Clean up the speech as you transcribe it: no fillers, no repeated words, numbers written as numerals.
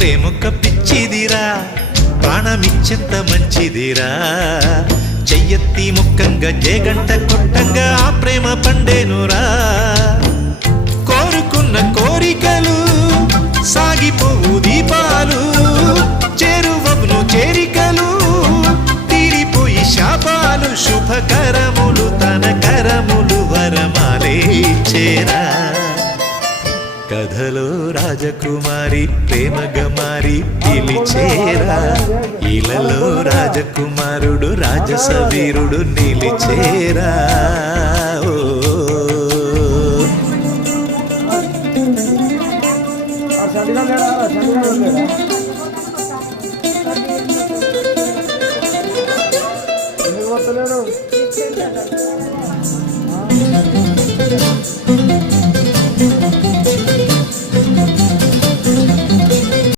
ప్రేమొక్క పిచ్చిదిరా, ప్రాణమిచ్చెంత మంచిదిరా. చెయ్యెత్తి ముక్కంగా జేగంట కొట్టంగా ఆ ప్రేమ పండేనురా. కోరుకున్న కోరికలు సాగిపోవు దీపాలు, చేరువవును చేరికలు తీరిపోయి శాపాలు. శుభకరములు తన కరములు వరమాలే చేరా. కథలో రాజకుమారి ప్రేమగా మారి పిలిచేరా. ఇలలో రాజకుమారుడు రాజసవీరుడు నిలిచేరా. ఓ